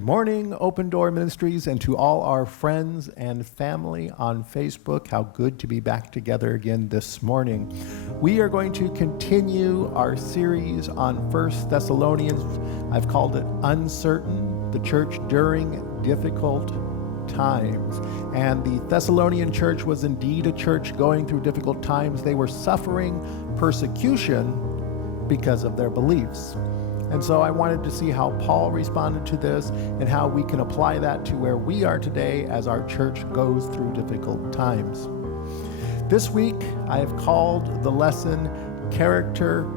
Good morning, Open Door Ministries, and to all our friends and family on Facebook. How good to be back together again this morning. We are going to continue our series on 1 Thessalonians. I've called it Uncertain, the Church During Difficult Times. And the Thessalonian Church was indeed a church going through difficult times. They were suffering persecution because of their beliefs. And so I wanted to see how Paul responded to this and how we can apply that to where we are today as our church goes through difficult times. This week, I have called the lesson Character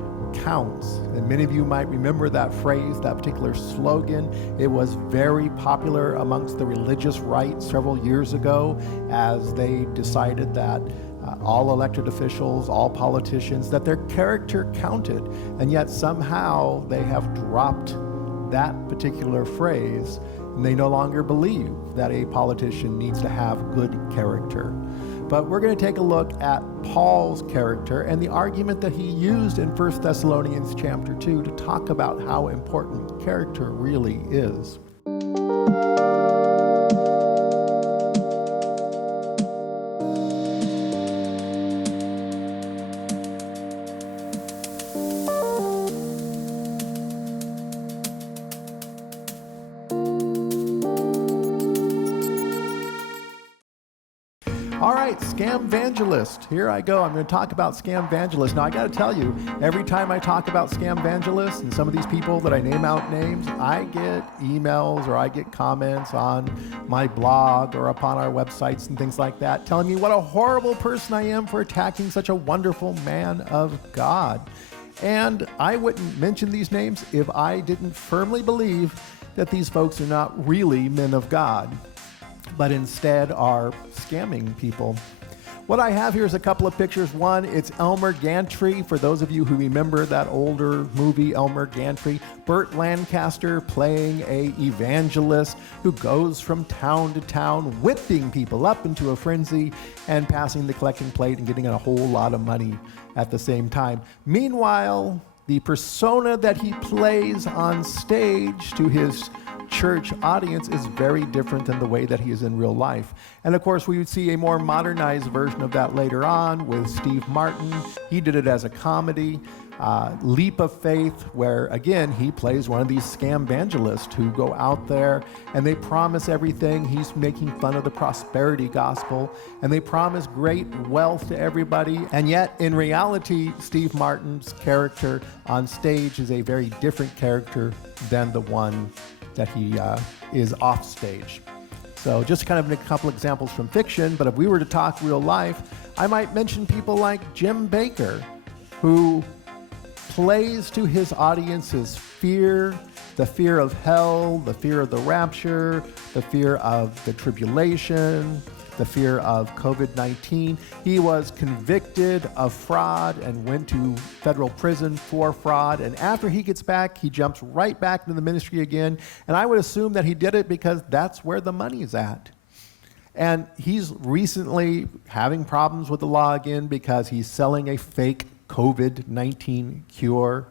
Counts. And many of you might remember that phrase, that particular slogan. It was very popular amongst the religious right several years ago as they decided that all elected officials, all politicians, that their character counted. And yet somehow they have dropped that particular phrase, and they no longer believe that a politician needs to have good character. But we're going to take a look at Paul's character and the argument that he used in 1 Thessalonians chapter 2 to talk about how important character really is. All right, Scamvangelists. Here I go. I'm going to talk about Scamvangelists. Now, I got to tell you, every time I talk about Scamvangelists and some of these people that I name out names, I get emails or I get comments on my blog or upon our websites and things like that telling me what a horrible person I am for attacking such a wonderful man of God. And I wouldn't mention these names if I didn't firmly believe that these folks are not really men of God, but instead are scamming people. What I have here is a couple of pictures. One, it's Elmer Gantry. For those of you who remember that older movie, Elmer Gantry, Burt Lancaster playing a evangelist who goes from town to town, whipping people up into a frenzy and passing the collecting plate and getting a whole lot of money at the same time. Meanwhile, the persona that he plays on stage to his church audience is very different than the way that he is in real life. And of course, we would see a more modernized version of that later on with Steve Martin. He did it as a comedy, Leap of Faith, where again, he plays one of these scamvangelists who go out there and they promise everything. He's making fun of the prosperity gospel and they promise great wealth to everybody. And yet in reality, Steve Martin's character on stage is a very different character than the one that he is off stage. So just kind of a couple examples from fiction, but if we were to talk real life, I might mention people like Jim Bakker, who plays to his audience's fear, the fear of hell, the fear of the rapture, the fear of the tribulation, the fear of COVID-19. He was convicted of fraud and went to federal prison for fraud. And after he gets back, he jumps right back into the ministry again. And I would assume that he did it because that's where the money is at. And he's recently having problems with the law again because he's selling a fake COVID-19 cure.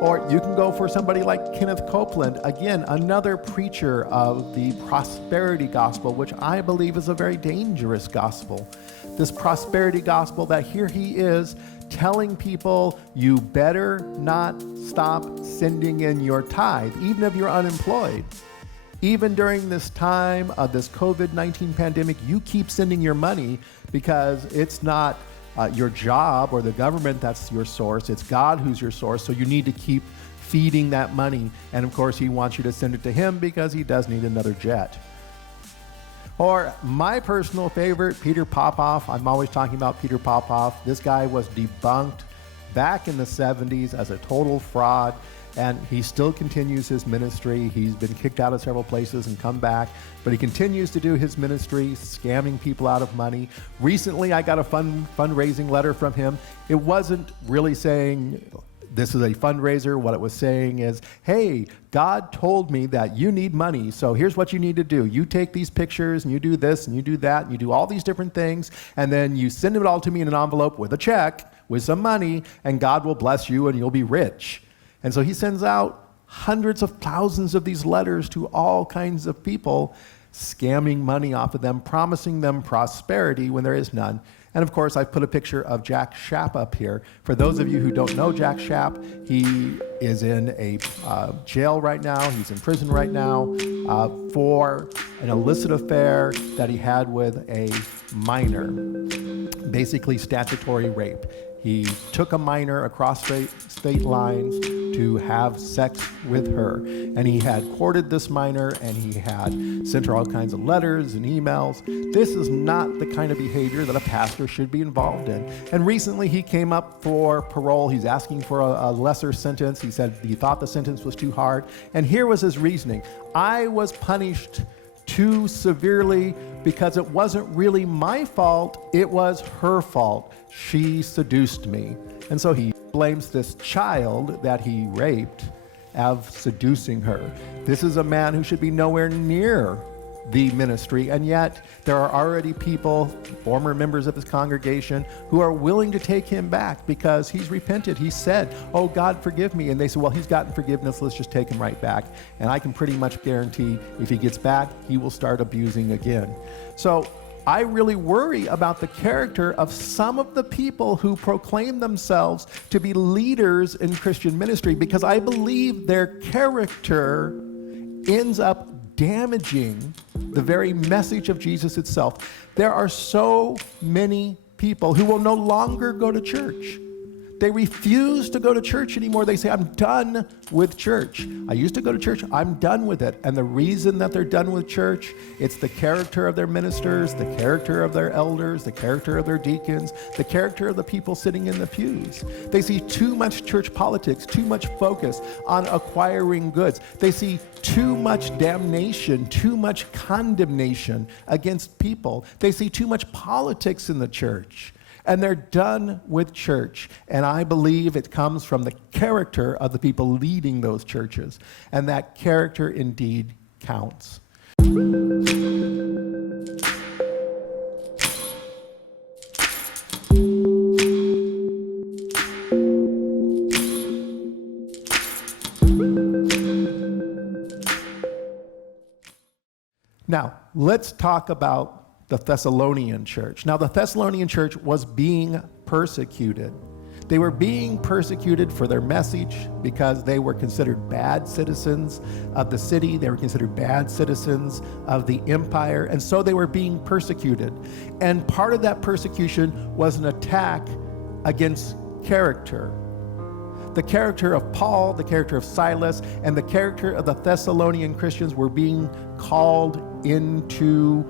Or you can go for somebody like Kenneth Copeland, again, another preacher of the prosperity gospel, which I believe is a very dangerous gospel. This prosperity gospel that here he is telling people, you better not stop sending in your tithe, even if you're unemployed. Even during this time of this COVID-19 pandemic, you keep sending your money because it's not your job or the government that's your source. It's God who's your source. So you need to keep feeding that money. And of course, he wants you to send it to him because he does need another jet. Or my personal favorite, Peter Popoff. I'm always talking about Peter Popoff. This guy was debunked back in the 70s as a total fraud. And he still continues his ministry. He's been kicked out of several places and come back, but he continues to do his ministry, scamming people out of money. Recently, I got a fundraising letter from him. It wasn't really saying this is a fundraiser. What it was saying is, hey, God told me that you need money, so here's what you need to do. You take these pictures and you do this and you do that and you do all these different things, and then you send it all to me in an envelope with a check, with some money, and God will bless you and you'll be rich. And so he sends out hundreds of thousands of these letters to all kinds of people, scamming money off of them, promising them prosperity when there is none. And of course, I've put a picture of Jack Schaap up here. For those of you who don't know Jack Schaap, he is in a jail right now. He's in prison right now for an illicit affair that he had with a minor, basically statutory rape. He took a minor across state lines to have sex with her. And he had courted this minor, and he had sent her all kinds of letters and emails. This is not the kind of behavior that a pastor should be involved in. And recently he came up for parole. He's asking for a lesser sentence. He said he thought the sentence was too hard. And here was his reasoning. I was punished too severely because it wasn't really my fault, it was her fault. She seduced me. And so he blames this child that he raped of seducing her. This is a man who should be nowhere near the ministry, and yet there are already people, former members of his congregation, who are willing to take him back because he's repented. He said, "Oh, God, forgive me." And they said, "Well, he's gotten forgiveness. Let's just take him right back." And I can pretty much guarantee if he gets back, he will start abusing again. So I really worry about the character of some of the people who proclaim themselves to be leaders in Christian ministry, because I believe their character ends up damaging the very message of Jesus itself. There are so many people who will no longer go to church. They refuse to go to church anymore. They say, "I'm done with church. I used to go to church. I'm done with it." And the reason that they're done with church, it's the character of their ministers, the character of their elders, the character of their deacons, the character of the people sitting in the pews. They see too much church politics, too much focus on acquiring goods. They see too much damnation, too much condemnation against people. They see too much politics in the church. And they're done with church. And I believe it comes from the character of the people leading those churches. And that character indeed counts. Now, let's talk about the Thessalonian church. Now, the Thessalonian church was being persecuted. They were being persecuted for their message because they were considered bad citizens of the city. They were considered bad citizens of the empire. And so they were being persecuted. And part of that persecution was an attack against character. The character of Paul, the character of Silas, and the character of the Thessalonian Christians were being called into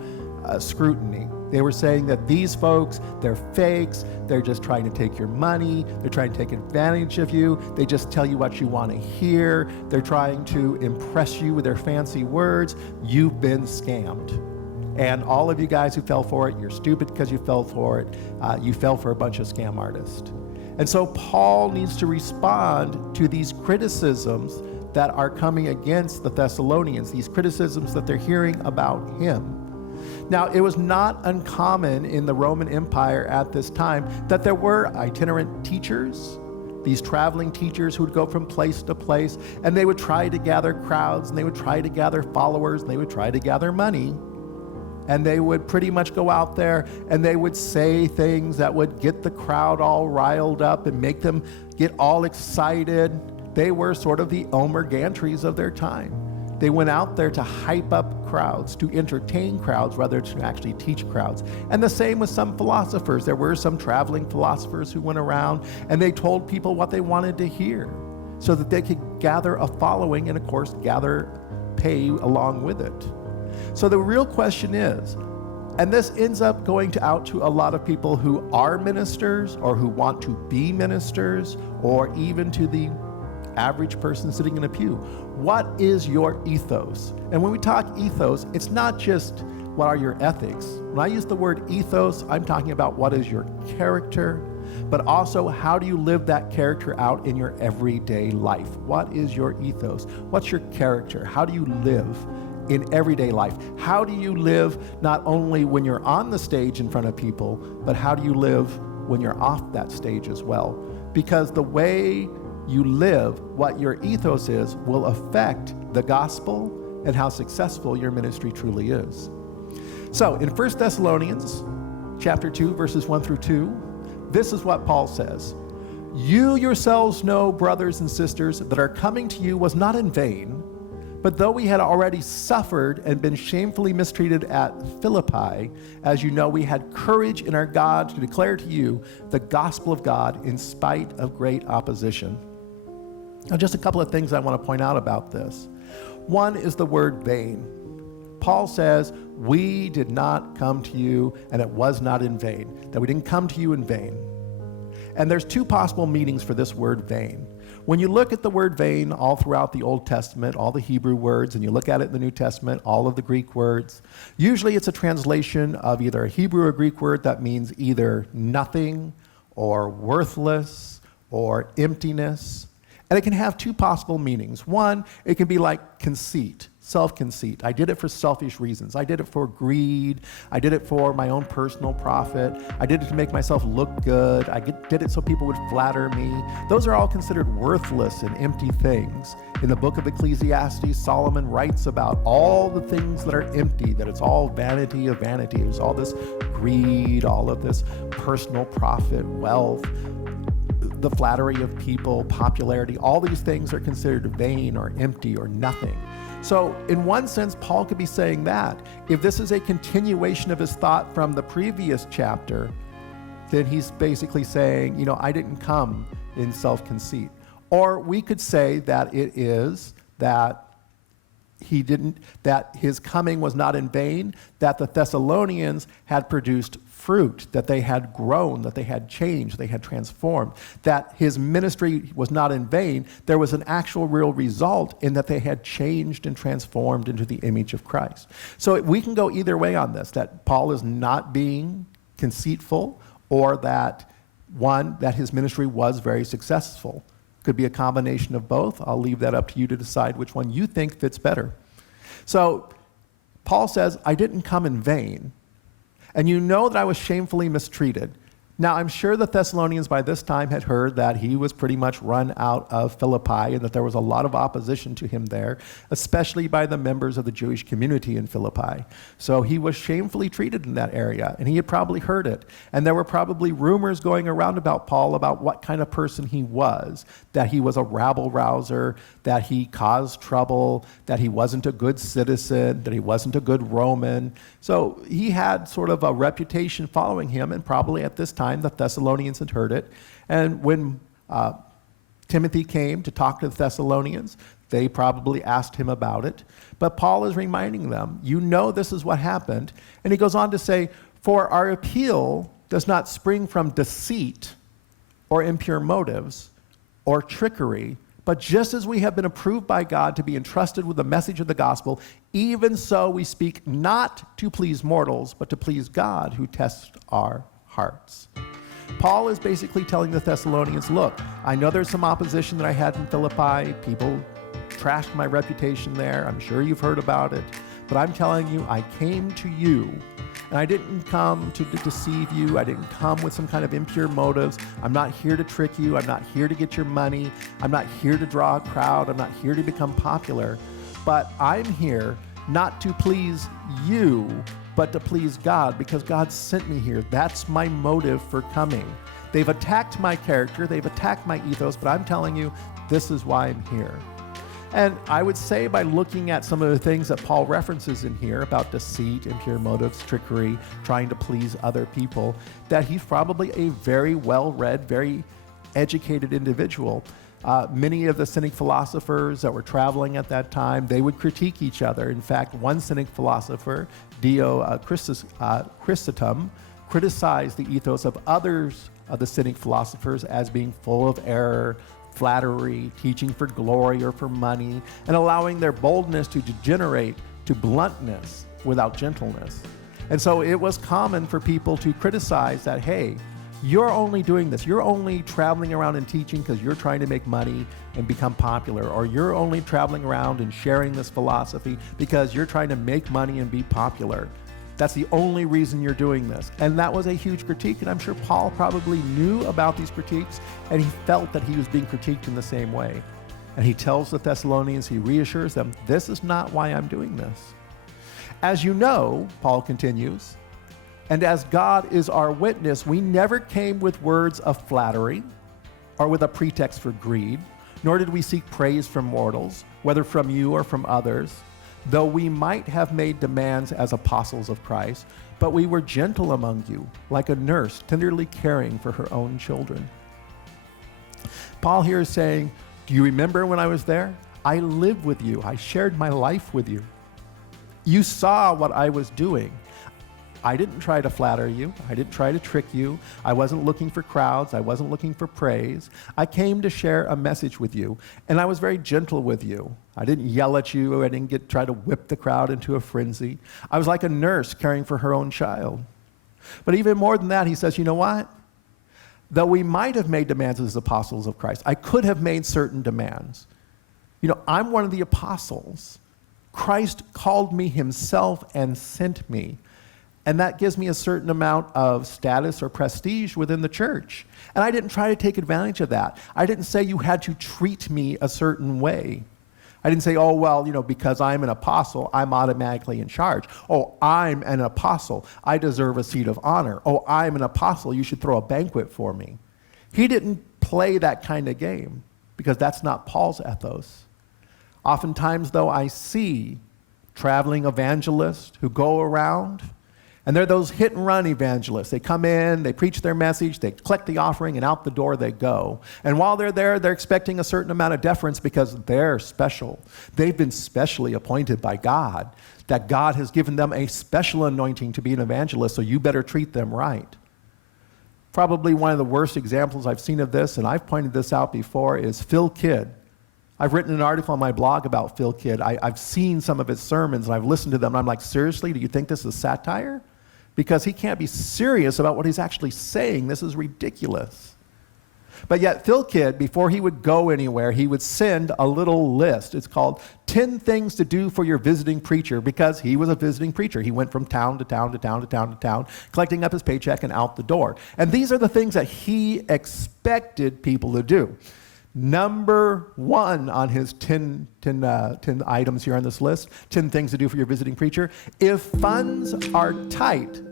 scrutiny. They were saying that these folks, they're fakes, they're just trying to take your money, they're trying to take advantage of you, they just tell you what you want to hear, they're trying to impress you with their fancy words. You've been scammed. And all of you guys who fell for it, you're stupid because you fell for it. You fell for a bunch of scam artists. And so Paul needs to respond to these criticisms that are coming against the Thessalonians, these criticisms that they're hearing about him. Now, it was not uncommon in the Roman Empire at this time that there were itinerant teachers, these traveling teachers who would go from place to place, and they would try to gather crowds, and they would try to gather followers, and they would try to gather money. And they would pretty much go out there and they would say things that would get the crowd all riled up and make them get all excited. They were sort of the Omer Gantries of their time. They went out there to hype up crowds, to entertain crowds rather than to actually teach crowds. And the same with some philosophers. There were some traveling philosophers who went around and they told people what they wanted to hear so that they could gather a following and, of course, gather pay along with it. So the real question is, and this ends up going out to a lot of people who are ministers or who want to be ministers, or even to the average person sitting in a pew. What is your ethos? And when we talk ethos, it's not just what are your ethics. When I use the word ethos, I'm talking about what is your character, but also how do you live that character out in your everyday life? What is your ethos? What's your character? How do you live in everyday life? How do you live not only when you're on the stage in front of people, but how do you live when you're off that stage as well? Because the way you live, what your ethos is, will affect the gospel and how successful your ministry truly is. So in 1 Thessalonians chapter 2, verses 1 through 2, this is what Paul says. You yourselves know, brothers and sisters, that our coming to you was not in vain, but though we had already suffered and been shamefully mistreated at Philippi, as you know, we had courage in our God to declare to you the gospel of God in spite of great opposition. Now, just a couple of things I want to point out about this. One is the word vain. Paul says, we did not come to you, and it was not in vain, that we didn't come to you in vain. And there's two possible meanings for this word vain. When you look at the word vain all throughout the Old Testament, all the Hebrew words, and you look at it in the New Testament, all of the Greek words, usually it's a translation of either a Hebrew or Greek word that means either nothing or worthless or emptiness. And it can have two possible meanings. One, it can be like conceit, self-conceit. I did it for selfish reasons. I did it for greed. I did it for my own personal profit. I did it to make myself look good. I did it so people would flatter me. Those are all considered worthless and empty things. In the book of Ecclesiastes, Solomon writes about all the things that are empty, that it's all vanity of vanity. There's all this greed, all of this personal profit, wealth, the flattery of people, popularity. All these things are considered vain or empty or nothing. So in one sense, Paul could be saying that. If this is a continuation of his thought from the previous chapter, then he's basically saying, I didn't come in self-conceit. Or we could say that it is that that his coming was not in vain, that the Thessalonians had produced fruit, that they had grown, that they had changed, they had transformed, that his ministry was not in vain. There was an actual real result in that they had changed and transformed into the image of Christ. So we can go either way on this, that Paul is not being conceitful, or that his ministry was very successful. Could be a combination of both. I'll leave that up to you to decide which one you think fits better. So Paul says, I didn't come in vain. And you know that I was shamefully mistreated. Now, I'm sure the Thessalonians by this time had heard that he was pretty much run out of Philippi and that there was a lot of opposition to him there, especially by the members of the Jewish community in Philippi. So he was shamefully treated in that area, and he had probably heard it. And there were probably rumors going around about Paul about what kind of person he was, that he was a rabble-rouser, that he caused trouble, that he wasn't a good citizen, that he wasn't a good Roman. So he had sort of a reputation following him, and probably at this time the Thessalonians had heard it. And when Timothy came to talk to the Thessalonians, they probably asked him about it. But Paul is reminding them, this is what happened. And he goes on to say, for our appeal does not spring from deceit or impure motives or trickery, but just as we have been approved by God to be entrusted with the message of the gospel, even so we speak not to please mortals, but to please God who tests our hearts. Paul is basically telling the Thessalonians, look, I know there's some opposition that I had in Philippi. People trashed my reputation there. I'm sure you've heard about it. But I'm telling you, I came to you, and I didn't come to deceive you. I didn't come with some kind of impure motives. I'm not here to trick you. I'm not here to get your money. I'm not here to draw a crowd. I'm not here to become popular. But I'm here not to please you, but to please God, because God sent me here. That's my motive for coming. They've attacked my character, they've attacked my ethos, but I'm telling you, this is why I'm here. And I would say, by looking at some of the things that Paul references in here about deceit, impure motives, trickery, trying to please other people, that he's probably a very well-read, very educated individual. Many of the Cynic philosophers that were traveling at that time, they would critique each other. In fact, one Cynic philosopher, Chrysostom, criticized the ethos of others of the Cynic philosophers as being full of error, flattery, teaching for glory or for money, and allowing their boldness to degenerate to bluntness without gentleness. And so it was common for people to criticize that, hey, you're only doing this. You're only traveling around and teaching because you're trying to make money and become popular, or you're only traveling around and sharing this philosophy because you're trying to make money and be popular. That's the only reason you're doing this. And that was a huge critique, and I'm sure Paul probably knew about these critiques, and he felt that he was being critiqued in the same way. And he tells the Thessalonians, he reassures them, this is not why I'm doing this. As you know, Paul continues, and as God is our witness, we never came with words of flattery or with a pretext for greed, nor did we seek praise from mortals, whether from you or from others, though we might have made demands as apostles of Christ, but we were gentle among you, like a nurse tenderly caring for her own children. Paul here is saying, do you remember when I was there? I lived with you. I shared my life with you. You saw what I was doing. I didn't try to flatter you. I didn't try to trick you. I wasn't looking for crowds. I wasn't looking for praise. I came to share a message with you, and I was very gentle with you. I didn't yell at you. I didn't try to whip the crowd into a frenzy. I was like a nurse caring for her own child. But even more than that, he says, you know what? Though we might have made demands as apostles of Christ, I could have made certain demands. You know, I'm one of the apostles. Christ called me himself and sent me. And that gives me a certain amount of status or prestige within the church. And I didn't try to take advantage of that. I didn't say you had to treat me a certain way. I didn't say, oh, well, you know, because I'm an apostle, I'm automatically in charge. Oh, I'm an apostle, I deserve a seat of honor. Oh, I'm an apostle, you should throw a banquet for me. He didn't play that kind of game because that's not Paul's ethos. Oftentimes, though, I see traveling evangelists who go around, and they're those hit-and-run evangelists. They come in, they preach their message, they collect the offering, and out the door they go. And while they're there, they're expecting a certain amount of deference because they're special. They've been specially appointed by God, that God has given them a special anointing to be an evangelist, so you better treat them right. Probably one of the worst examples I've seen of this, and I've pointed this out before, is Phil Kidd. I've written an article on my blog about Phil Kidd. I've seen some of his sermons, and I've listened to them, and I'm like, seriously, do you think this is satire? Because he can't be serious about what he's actually saying. This is ridiculous. But yet Phil Kidd, before he would go anywhere, he would send a little list. It's called 10 Things to Do for Your Visiting Preacher, because he was a visiting preacher. He went from town to town to town to town to town, collecting up his paycheck and out the door. And these are the things that he expected people to do. Number one on his 10 items here on this list, 10 things to do for your visiting preacher. If funds are tight,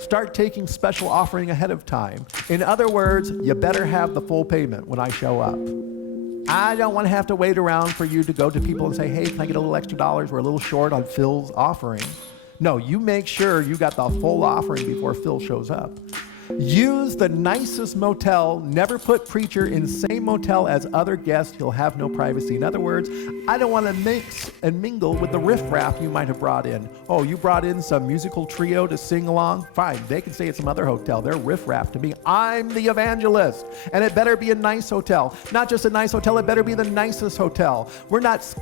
start taking special offering ahead of time. In other words, you better have the full payment when I show up. I don't want to have to wait around for you to go to people and say, hey, can I get a little extra dollars? We're a little short on Phil's offering. No, you make sure you got the full offering before Phil shows up. Use the nicest motel. Never put preacher in same motel as other guests. He'll have no privacy. In other words, I don't want to mix and mingle with the riffraff you might have brought in. Oh, you brought in some musical trio to sing along? Fine, they can stay at some other hotel. They're riffraff to me. I'm the evangelist, and it better be a nice hotel. Not just a nice hotel, it better be the nicest hotel.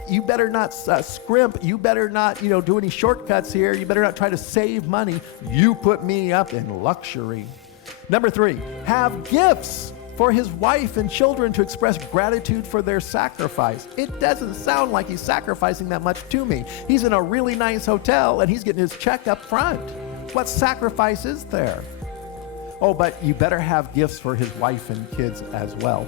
You better not scrimp. You better not, do any shortcuts here. You better not try to save money. You put me up in luxury. Number 3, have gifts for his wife and children to express gratitude for their sacrifice. It doesn't sound like he's sacrificing that much to me. He's in a really nice hotel and he's getting his check up front. What sacrifice is there? Oh, but you better have gifts for his wife and kids as well.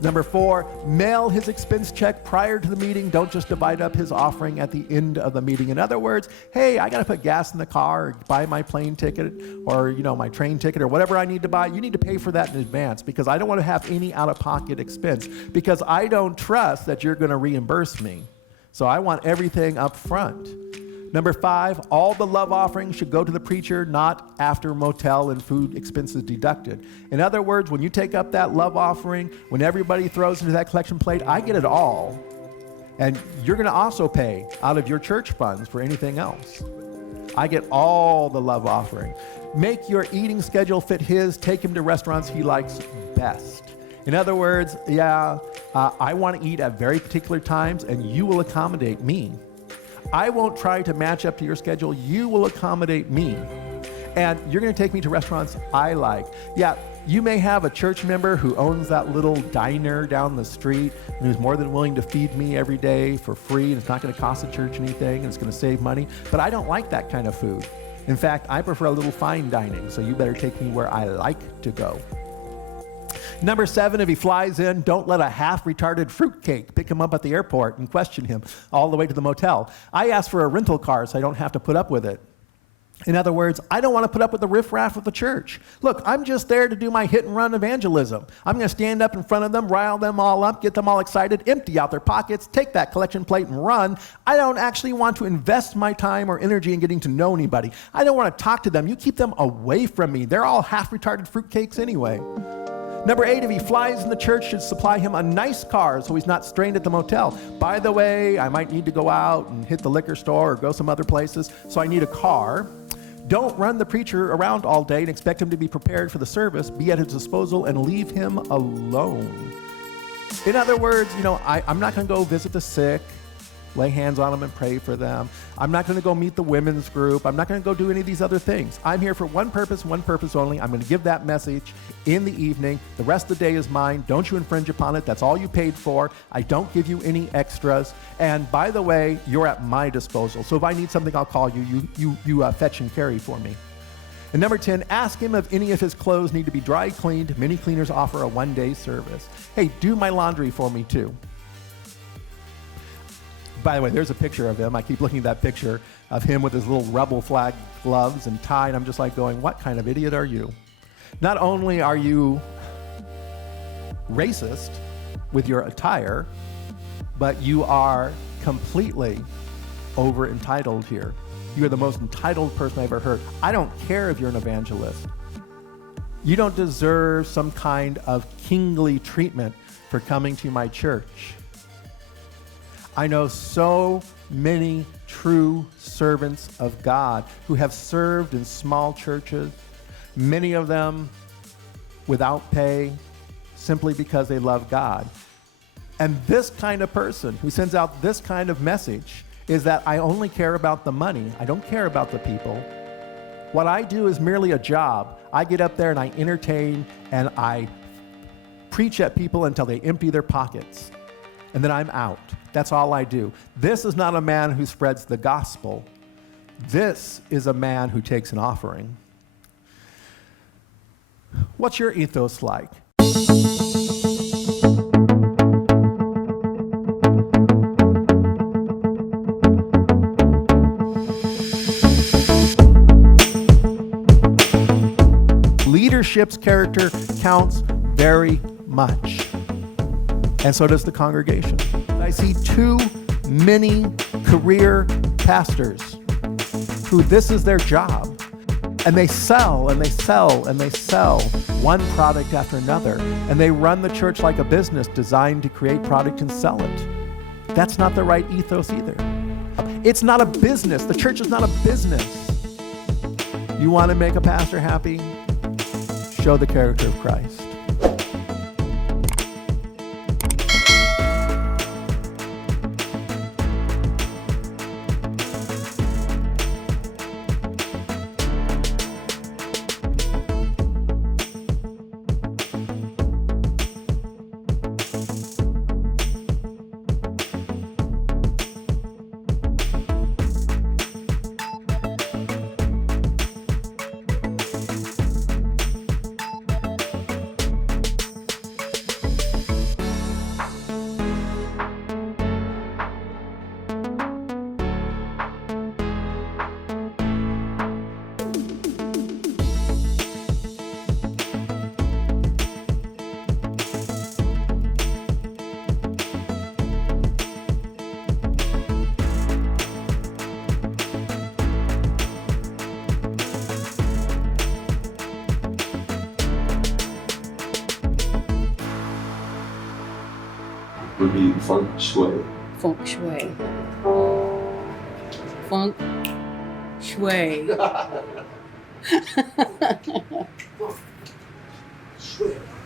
Number 4, mail his expense check prior to the meeting. Don't just divide up his offering at the end of the meeting. In other words, hey, I got to put gas in the car, or buy my plane ticket, or my train ticket, or whatever I need to buy. You need to pay for that in advance, because I don't want to have any out-of-pocket expense, because I don't trust that you're going to reimburse me. So I want everything up front. Number 5, all the love offerings should go to the preacher, not after motel and food expenses deducted. In other words, when you take up that love offering, when everybody throws into that collection plate, I get it all. And you're going to also pay out of your church funds for anything else. I get all the love offering. Make your eating schedule fit his. Take him to restaurants he likes best. In other words, I want to eat at very particular times, and you will accommodate me. I won't try to match up to your schedule. You will accommodate me. And you're going to take me to restaurants I like. Yeah, You may have a church member who owns that little diner down the street and who's more than willing to feed me every day for free, and it's not going to cost the church anything, and it's going to save money. But I don't like that kind of food. In fact, I prefer a little fine dining, so you better take me where I like to go. Number 7, if he flies in, don't let a half-retarded fruitcake pick him up at the airport and question him all the way to the motel. I asked for a rental car so I don't have to put up with it. In other words, I don't want to put up with the riffraff of the church. Look, I'm just there to do my hit-and-run evangelism. I'm going to stand up in front of them, rile them all up, get them all excited, empty out their pockets, take that collection plate and run. I don't actually want to invest my time or energy in getting to know anybody. I don't want to talk to them. You keep them away from me. They're all half-retarded fruitcakes anyway. Number 8, if he flies in, the church should supply him a nice car so he's not strained at the motel. By the way, I might need to go out and hit the liquor store or go some other places, so I need a car. Don't run the preacher around all day and expect him to be prepared for the service. Be at his disposal and leave him alone. In other words, I'm not going to go visit the sick, lay hands on them and pray for them. I'm not going to go meet the women's group. I'm not going to go do any of these other things. I'm here for one purpose only. I'm going to give that message in the evening. The rest of the day is mine. Don't you infringe upon it. That's all you paid for. I don't give you any extras. And by the way, you're at my disposal. So if I need something, I'll call you. You fetch and carry for me. And number 10, ask him if any of his clothes need to be dry cleaned. Many cleaners offer a one-day service. Hey, do my laundry for me too. By the way, there's a picture of him. I keep looking at that picture of him with his little rebel flag gloves and tie, and I'm just like going, what kind of idiot are you? Not only are you racist with your attire, but you are completely over-entitled here. You are the most entitled person I've ever heard. I don't care if you're an evangelist. You don't deserve some kind of kingly treatment for coming to my church. I know so many true servants of God who have served in small churches, many of them without pay, simply because they love God. And this kind of person who sends out this kind of message is that I only care about the money. I don't care about the people. What I do is merely a job. I get up there and I entertain and I preach at people until they empty their pockets. And then I'm out. That's all I do. This is not a man who spreads the gospel. This is a man who takes an offering. What's your ethos like? Leadership's character counts very much. And so does the congregation. I see too many career pastors who this is their job. And they sell and they sell and they sell one product after another. And they run the church like a business designed to create product and sell it. That's not the right ethos either. It's not a business. The church is not a business. You want to make a pastor happy? Show the character of Christ. Would be feng shui. Feng shui. Feng shui.